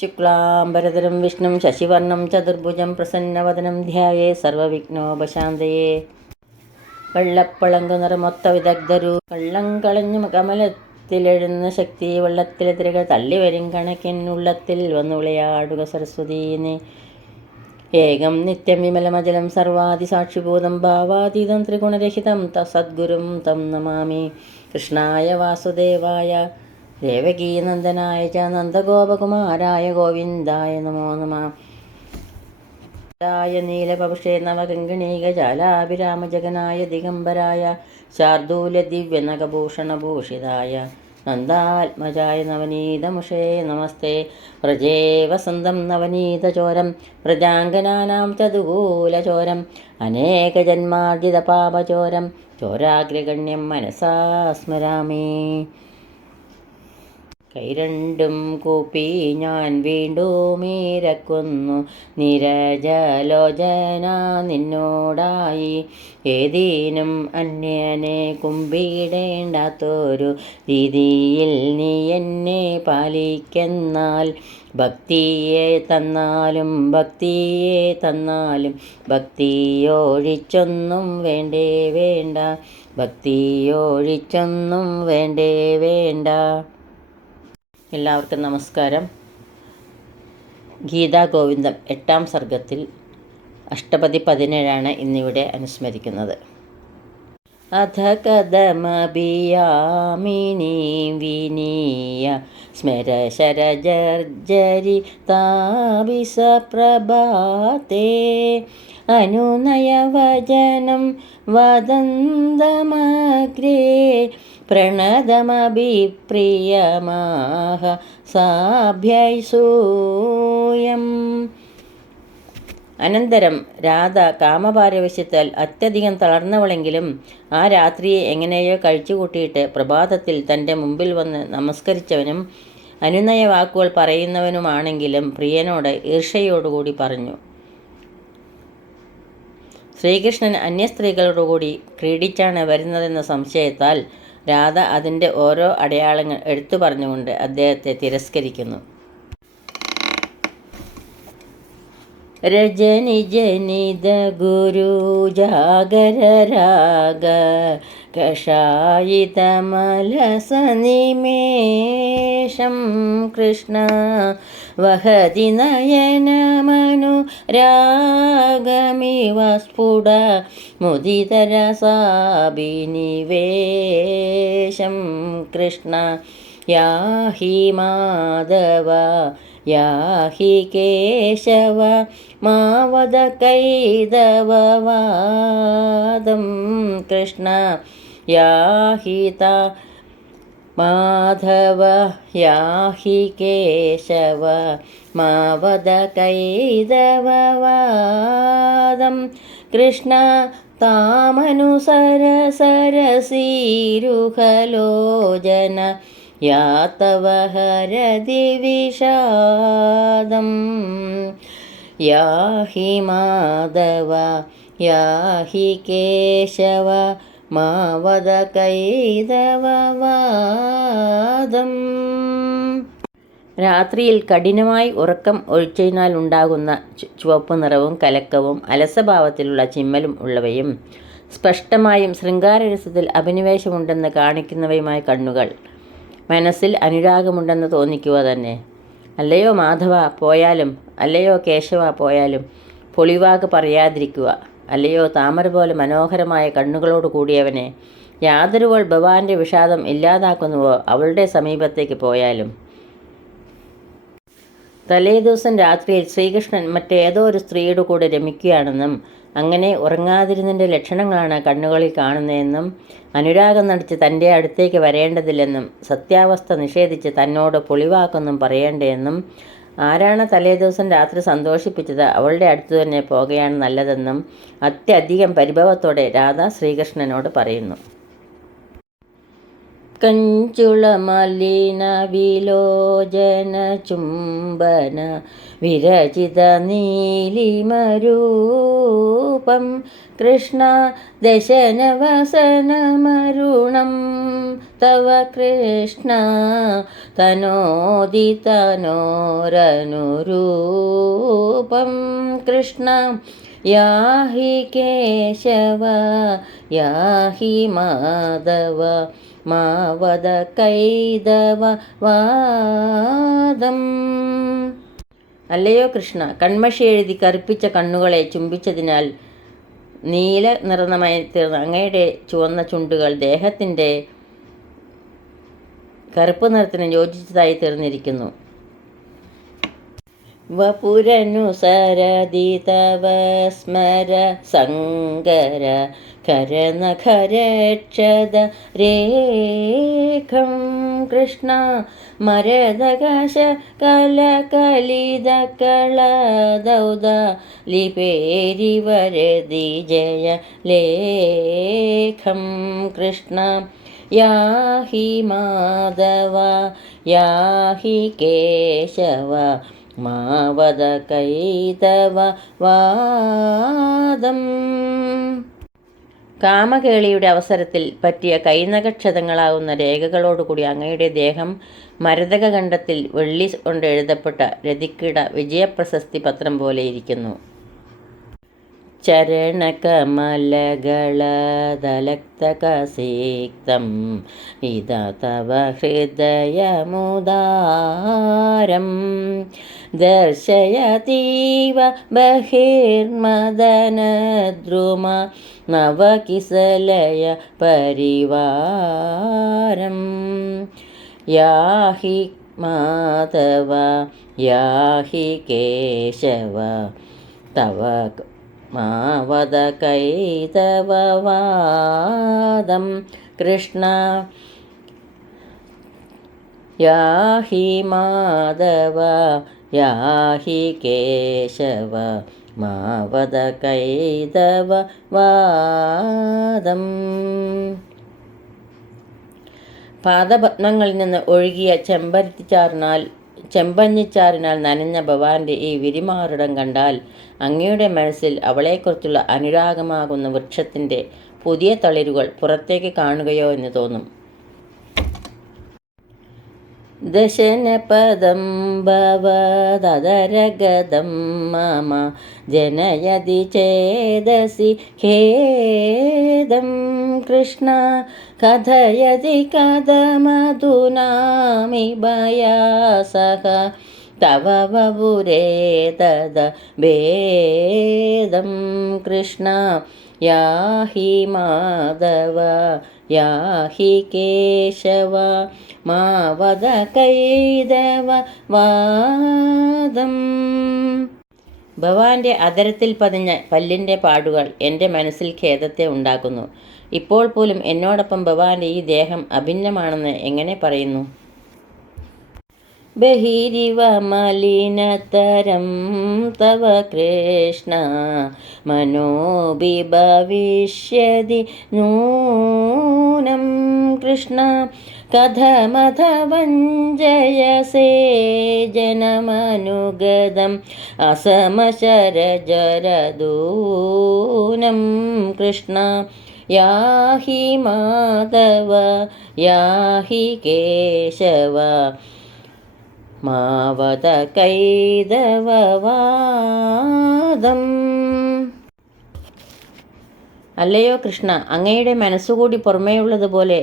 ശുക്ലാംബരധരം വിഷ്ണും ശശിവർണം ചതുർഭുജം പ്രസന്നവദനം ധ്യായേ സർവവിഘ്നോപശാന്തയേ. വെള്ളപ്പളങ്കു നിറമൊത്ത വിദഗ്ധരു കള്ളം കളഞ്ഞു കമലത്തിലെഴുന്ന ശക്തി വെള്ളത്തിലെ തിരകൾ തള്ളിവരും കണക്കിനുള്ളത്തിൽ വന്നു വിളയാടുക സരസ്വതീനെ. ഏകം നിത്യം വിമലമജലം സർവാദിസാക്ഷിഭൂതം ഭാവാതീതം ത്രിഗുണരഹിതം സദ്ഗുരും തം നമാമി. കൃഷ്ണായ വാസുദേവായ ദേവകീനന്ദനായ ച നന്ദഗോപകുമാരായ ഗോവിന്ദായ നമോ നമഃ. നീലപക്ഷേ നവകങ്കിണീകജാലാഭിരാമജഗനായ ദിഗംബരായ ശാർദൂല ദിവ്യനഖഭൂഷണഭൂഷിതായ നന്ദാത്മജായ നവനീതമുഷേ നമസ്തേ. വ്രജേ വസന്തം നവനീതചോരം വ്രജാംഗനാനാം ചതുകൂലചോരം അനേകജന്മാർജിതപാപചോരം ചോരാഗ്രഗണ്യം മനസാ സ്മരാമി. കൈരണ്ടും കൂപ്പി ഞാൻ വീണ്ടുമീരക്കുന്നു നിരജലോചന നിന്നോടായി. ഏതീനും അന്യനെ കുമ്പിടേണ്ടാത്തൊരു രീതിയിൽ നീ എന്നെ പാലിക്കെന്നാൽ. ഭക്തിയെ തന്നാലും ഭക്തിയൊഴിച്ചൊന്നും വേണ്ടേ വേണ്ട, ഭക്തിയൊഴിച്ചൊന്നും വേണ്ടേ വേണ്ട. എല്ലാവർക്കും നമസ്കാരം. ഗീതാഗോവിന്ദം 8-ാം സർഗത്തിൽ അഷ്ടപതി 17 ഇന്നിവിടെ അനുസ്മരിക്കുന്നത്. അധ കഥമഭിയാമിനി വിനീയ സ്മര ശരജർജരിതാവിസപ്രഭാതേ അനുനയവചനം വദന്തമഗ്രേ പ്രണതമഭിപ്രിയമാഹ സാഭ്യൈസൂയം. അനന്തരം രാധ കാമപാരവശ്യത്താൽ അത്യധികം തളർന്നവളെങ്കിലും ആ രാത്രിയെ എങ്ങനെയോ കഴിച്ചുകൂട്ടിയിട്ട് പ്രഭാതത്തിൽ തൻ്റെ മുമ്പിൽ വന്ന് നമസ്കരിച്ചവനും അനുനയ വാക്കുകൾ പറയുന്നവനുമാണെങ്കിലും പ്രിയനോട് ഈർഷ്യയോടുകൂടി പറഞ്ഞു. ശ്രീകൃഷ്ണൻ അന്യസ്ത്രീകളോടുകൂടി ക്രീഡിച്ചാണ് വരുന്നതെന്ന സംശയത്താൽ രാധ അതിൻ്റെ ഓരോ അടയാളങ്ങൾ എടുത്തു പറഞ്ഞുകൊണ്ട് അദ്ദേഹത്തെ തിരസ്കരിക്കുന്നു. രജനിജനിത ഗുരു ജാഗരരാഗ കഷായിതമലസനിമേഷം കൃഷ്ണ വഹതി നയനമനു രാഗമിവ സ്ഫുട മുദിതരസാഭിനിവേശം കൃഷ്ണ. യാഹി മാധവ യാഹി കേശവ മാവദ കൈതവവാദം കൃഷ്ണ. യാഹി മാധവ യാഹി കേശവ മാവദ കൈതവവാദം കൃഷ്ണ. താമനുസര സരസീരുഹലോചന യാതവ ഹരതി വിഷാദം. യാഹി മാധവ യാഹി കേശവ മാവദ കൈതവവാദം. രാത്രിയിൽ കഠിനമായി ഉറക്കം ഒഴിച്ചതിനാൽ ഉണ്ടാകുന്ന ചുവപ്പ് നിറവും കലക്കവും അലസഭാവത്തിലുള്ള ചിമ്മലും ഉള്ളവയും സ്പഷ്ടമായും ശൃംഗാരരസത്തിൽ അഭിനിവേശമുണ്ടെന്ന് കാണിക്കുന്നവയുമായ കണ്ണുകൾ, മനസ്സിൽ അനുരാഗമുണ്ടെന്ന് തോന്നിക്കുക തന്നെ. അല്ലയോ മാധവ പോയാലും, അല്ലയോ കേശവ പോയാലും പൊളിവാക്ക് പറയാതിരിക്കുക. അല്ലയോ താമര പോലെ മനോഹരമായ കണ്ണുകളോട് കൂടിയവനെ, യാതൊരുവൾ ഭവാന്റെ വിഷാദം ഇല്ലാതാക്കുന്നുവോ അവളുടെ സമീപത്തേക്ക് പോയാലും. തലേദിവസം രാത്രിയിൽ ശ്രീകൃഷ്ണൻ മറ്റേതോ ഒരു സ്ത്രീയുടെ കൂടെ രമിക്കുകയാണെന്നും അങ്ങനെ ഉറങ്ങാതിരുന്നതിൻ്റെ ലക്ഷണങ്ങളാണ് കണ്ണുകളിൽ കാണുന്നതെന്നും അനുരാഗം നടിച്ച് തൻ്റെ അടുത്തേക്ക് വരേണ്ടതില്ലെന്നും സത്യാവസ്ഥ നിഷേധിച്ച് തന്നോട് പൊളിവാക്കൊന്നും പറയേണ്ടതെന്നും ആരാണ് തലേദിവസം രാത്രി സന്തോഷിപ്പിച്ചത് അവളുടെ അടുത്തു തന്നെ പോകുകയാണ് നല്ലതെന്നും അത്യധികം പരിഭവത്തോടെ രാധ ശ്രീകൃഷ്ണനോട് പറയുന്നു. കഞ്ചുളമലിന വിലോചന ചുംബന വിരചിത നീലിമരൂപം കൃഷ്ണ ദശനവസനമരുണം തവ കൃഷ്ണ തനോദിതനോരനുരൂപം കൃഷ്ണ യാഹി കേശവ യാഹി മാധവ മാവദ കൈതവ വാദം. അല്ലയോ കൃഷ്ണ, കൺമഷി എഴുതി കറുപ്പിച്ച കണ്ണുകളെ ചുംബിച്ചതിനാൽ നീല നിറമായി തീർന്ന അങ്ങയുടെ ചുവന്ന ചുണ്ടുകൾ ദേഹത്തിൻ്റെ കറുപ്പ് നിറത്തിന് യോജിച്ചതായി തീർന്നിരിക്കുന്നു. വപുരനുസരതി തവ സ്മര സങ്കര കരനഖരക്ഷത രേഖം കൃഷ്ണ മരദകശ കലകലിത കളദൗദ ലിപേരി വരതി ജയ ലേഖം കൃഷ്ണ യാഹി മാധവ യാഹി കേശവ മാവദ കൈതവ വാദം. കാമകേളിയുടെ അവസരത്തിൽ പറ്റിയ കൈനഖക്ഷതങ്ങളാകുന്ന രേഖകളോടുകൂടി അങ്ങയുടെ ദേഹം മരതകഖണ്ഡത്തിൽ വെള്ളി കൊണ്ട് എഴുതപ്പെട്ട രതിക്കിട വിജയപ്രശസ്തി പത്രം പോലെ ഇരിക്കുന്നു. ചരണകമലകളദലക്തകസീക്തം ഇത തവ ഹൃദയമുദാരം ദർശയതീവ ബഹിർമദനദ്രുമ നവകിസലയ പരിവാരം യാഹി മാധവ യാഹി കേശവ തവ മാവദ കൈതവ വാദം കൃഷ്ണ യാഹി മാധവ യാഹി കേശവ മാവദ കൈതവ വാദം. പാദപത്മങ്ങളിൽ നിന്ന് ഒഴുകിയ ചെമ്പഞ്ഞിച്ചാറിനാൽ നനഞ്ഞ ഭവാന്റെ ഈ വിരിമാറിടം കണ്ടാൽ അങ്ങയുടെ മനസ്സിൽ അവളെക്കുറിച്ചുള്ള അനുരാഗമാകുന്ന വൃക്ഷത്തിൻ്റെ പുതിയ തളിരുകൾ പുറത്തേക്ക് കാണുകയോ എന്ന് തോന്നും. ദശനപദം ഭവദരഗദം മമ ജനയതി ചേതസി ഖേദം കൃഷ്ണ കഥയതി കഥമധുനാമി ഭയാസഹ തവ വപുരേ തദ ഭേദം കൃഷ്ണ യാഹി മാധവ യാഹി കേശവ മാവദ കൈതവ വാദം. ഭവാന്റെ അധരത്തിൽ പതിഞ്ഞ പല്ലിൻ്റെ പാടുകൾ എൻ്റെ മനസ്സിൽ ഖേദത്തെ ഉണ്ടാക്കുന്നു. ഇപ്പോൾ പോലും എന്നോടൊപ്പം ഭവാന്റെ ഈ ദേഹം അഭിന്നമാണെന്ന് എങ്ങനെ പറയുന്നു? ബഹിരിവ മലിനതരം തവ കൃഷ്ണ മനോബി ഭവിഷ്യതി നൂനം കൃഷ്ണ കഥമഥവഞ്ജയസേ ജനമനുഗതം അസമശരജരദൂനം കൃഷ്ണ യാഹി മാധവ യാഹി കേശവ മാവദ കൈതവ വാദം. അല്ലയോ കൃഷ്ണ, അങ്ങയുടെ മനസ്സുകൂടി പുറമേയുള്ളതുപോലെ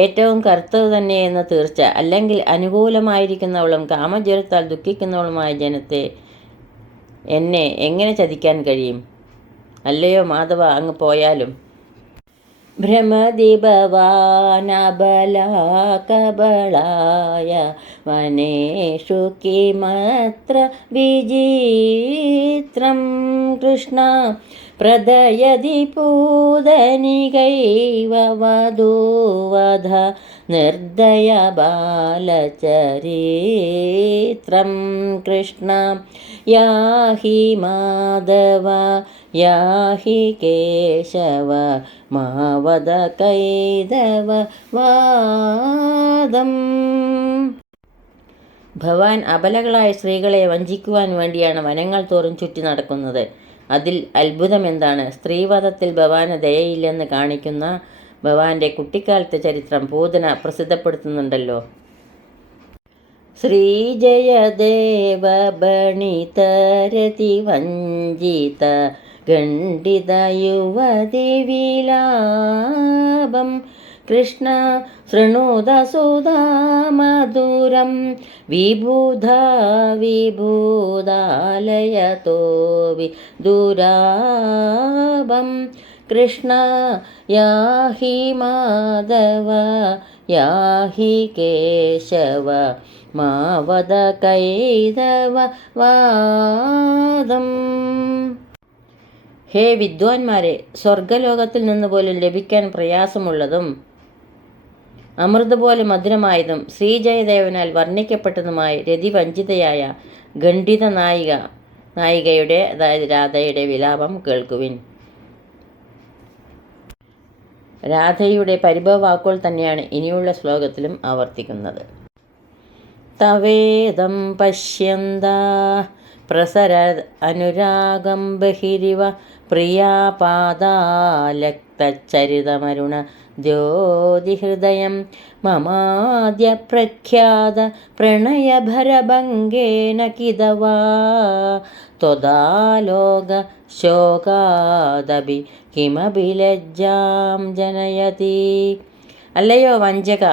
ഏറ്റവും കറുത്തത് തന്നെയെന്ന് തീർച്ച. അല്ലെങ്കിൽ അനുകൂലമായിരിക്കുന്നവളും കാമജ്വരത്താൽ ദുഃഖിക്കുന്നവളുമായ ജനത്തെ എന്നെ എങ്ങനെ ചതിക്കാൻ കഴിയും? അല്ലയോ മാധവ, അങ്ങ് പോയാലും. ഭ്രമതി ഭവാനബലാകബളായ വനേഷു കിമത്ര വിചിത്രം കൃഷ്ണ പ്രദയതി പൂതനികൈവ വധൂവധ നിർദയ ബാലചരിത്രം കൃഷ്ണ യാഹി മാധവ യാഹി കേശവ മാവത കൈതവ വാദം. ഭവാൻ അബലകളായ സ്ത്രീകളെ വഞ്ചിക്കുവാൻ വേണ്ടിയാണ് വനങ്ങൾ തോറും ചുറ്റി നടക്കുന്നത്. അതിൽ അത്ഭുതമെന്താണ്? സ്ത്രീവധത്തിൽ ഭവാന് ദയയില്ലെന്ന് കാണിക്കുന്ന ഭവാന്റെ കുട്ടിക്കാലത്തെ ചരിത്രം പൂതന പ്രസിദ്ധപ്പെടുത്തുന്നുണ്ടല്ലോ. ശ്രീജയദേവ ബണിതരതി വഞ്ചിത ഖണ്ഡിത യുവതി വിലാപം കൃഷ്ണ ശൃണുത സുധാ മധുരം വിബുധ വിബുധാലയതോ വിദുരാഭം കൃഷ്ണ യാഹി മാധവ യാഹി കേശവ മാവത കൈതവ വാദം. ഹേ വിദ്വാൻമാരെ, സ്വർഗലോകത്തിൽ നിന്ന് പോലും ലഭിക്കാൻ പ്രയാസമുള്ളതും അമൃത് പോലെ മധുരമായതും ശ്രീജയദേവനാൽ വർണ്ണിക്കപ്പെട്ടതുമായ രതിവഞ്ചിതയായ ഖണ്ഡിത നായികയുടെ അതായത് രാധയുടെ വിലാപം കേൾക്കുവിൻ. രാധയുടെ പരിഭവവാക്കുകൾ തന്നെയാണ് ഇനിയുള്ള ശ്ലോകത്തിലും ആവർത്തിക്കുന്നത്. തവേദം പശ്യന്താ പ്രസര അനുരാഗം ബഹിരിവ പ്രിയാപാദാലക്തചരിതമരുണ ജ്യോതിഹൃദയം മമാദ്യ പ്രഖ്യാത പ്രണയഭരഭംഗേന കിതവാ ത്വദാലോക ശോകാദപി കിമപി ലജ്ജാം ജനയതി. അല്ലയോ വഞ്ചക,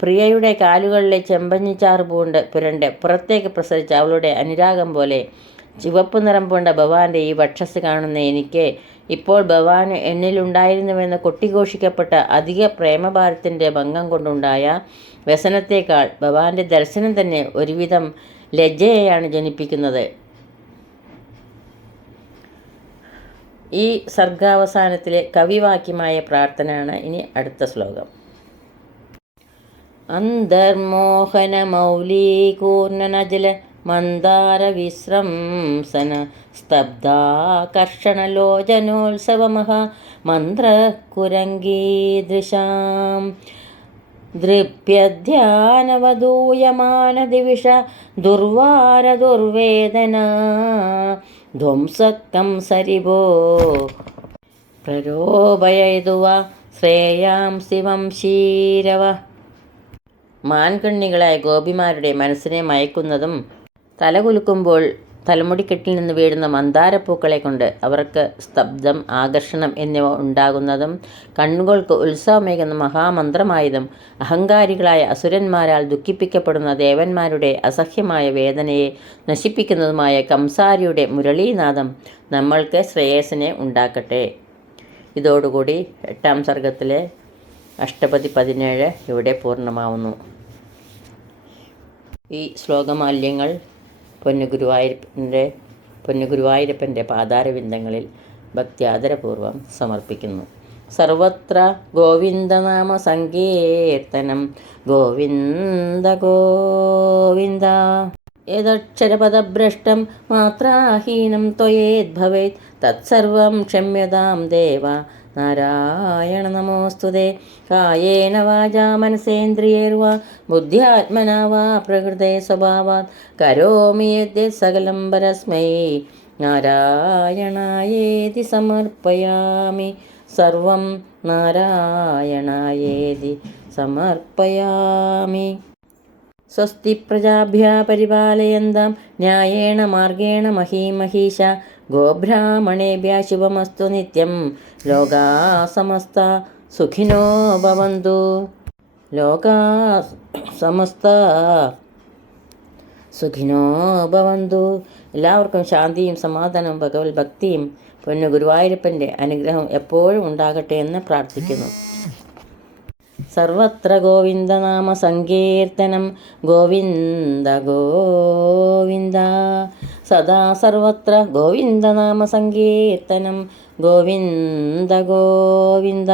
പ്രിയയുടെ കാലുകളിലെ ചെമ്പഞ്ഞിച്ചാറ് പുരണ്ട് പുറത്തേക്ക് പ്രസരിച്ച അവളുടെ അനുരാഗം പോലെ ചുവപ്പ് നിറം പൂണ്ട ഭവാന്റെ ഈ വക്ഷസ് കാണുന്ന എനിക്ക് ഇപ്പോൾ ഭവാന് എന്നിലുണ്ടായിരുന്നുവെന്ന് കൊട്ടിഘോഷിക്കപ്പെട്ട അധിക പ്രേമഭാരത്തിൻ്റെ ഭംഗം കൊണ്ടുണ്ടായ വ്യസനത്തേക്കാൾ ഭവാന്റെ ദർശനം തന്നെ ഒരുവിധം ലജ്ജയെയാണ് ജനിപ്പിക്കുന്നത്. ഈ സർഗാവസാനത്തിലെ കവിവാക്യമായ പ്രാർത്ഥനയാണ് ഇനി അടുത്ത ശ്ലോകം. അന്തർമോഹന മൗലീകൂർണനജല മന്ദാര വിസ്രംസന സ്തബ്ധാകർഷണലോചനോത്സവമഹ മന്ത്രകുരംഗീദൃശാം ദൃപ്യധ്യാനവധൂയമാനദിവിഷ ദുർവാര ദുർവേദന ധ്വംസക്കം സരിഭോ പ്രരോപയതുവ ശ്രേയാംസി വംശീരവ. മാൻകണ്ണികളായ ഗോപിമാരുടെ മനസ്സിനെ മയക്കുന്നതും തലകുലുക്കുമ്പോൾ തലമുടിക്കെട്ടിൽ നിന്ന് വീഴുന്ന മന്ദാരപ്പൂക്കളെ കൊണ്ട് അവർക്ക് സ്തബ്ധം, ആകർഷണം എന്നിവ ഉണ്ടാകുന്നതും കണ്ണുകൾക്ക് ഉത്സവമേകുന്ന മഹാമന്ത്രമായതും അഹങ്കാരികളായ അസുരന്മാരാൽ ദുഃഖിപ്പിക്കപ്പെടുന്ന ദേവന്മാരുടെ അസഹ്യമായ വേദനയെ നശിപ്പിക്കുന്നതുമായ കംസാരിയുടെ മുരളീനാദം നമ്മൾക്ക് ശ്രേയസ്സിനെ ഉണ്ടാക്കട്ടെ. ഇതോടുകൂടി 8ാം സർഗത്തിലെ അഷ്ടപതി 17 ഇവിടെ പൂർണ്ണമാവുന്നു. ഈ ശ്ലോകമാല്യങ്ങൾ പൊന്നുഗുരുവായൂരപ്പൻ്റെ പാതാരവിന്ദങ്ങളിൽ ഭക്ത്യാദരപൂർവം സമർപ്പിക്കുന്നു. സർവത്ര ഗോവിന്ദനാമ സങ്കീർത്തനം ഗോവിന്ദ ഗോവിന്ദ. യദക്ഷരപദഭ്രഷ്ടം മാത്രാഹീനം ത്വയേദ്ഭവേത് തത്സർവം ക്ഷമ്യതാം ദേവ നാരായണ നമോസ്തുതേ. കായേന വാചാ മനസേന്ദ്രിയൈർവാ ബുദ്ധ്യാത്മനാ വാ പ്രകൃതേ സ്വഭാവാത് കരോമി യദ്യത് സകലം പരസ്മൈ നാരായണായേതി സമർപ്പയാമി. സർവം നാരായണായേതി സമർപ്പയാമി. സ്വസ്തി പ്രജാഭ്യഃ പരിപാലയന്താം ന്യായേണ മാർഗേണ മഹീമഹീഷ. ഗോബ്രാഹ്മണേഭ്യഃ ശുഭമസ്തു നിത്യം. ലോകാ സമസ്താ സുഖിനോ ഭവന്തു. ലോകാ സമസ്താ സുഖിനോ ഭവന്തു. എല്ലാവർക്കും ശാന്തിയും സമാധാനവും ഭഗവത് ഭക്തിയും പൊന്നു ഗുരുവായൂരപ്പൻ്റെ അനുഗ്രഹം എപ്പോഴും ഉണ്ടാകട്ടെ എന്ന് പ്രാർത്ഥിക്കുന്നു. സർവത്ര ഗോവിന്ദനാമ സങ്കീർത്തനം ഗോവിന്ദ ഗോവിന്ദ. സദാ സർവത്ര ഗോവിന്ദനാമ സങ്കീർത്തനം ഗോവിന്ദ ഗോവിന്ദ.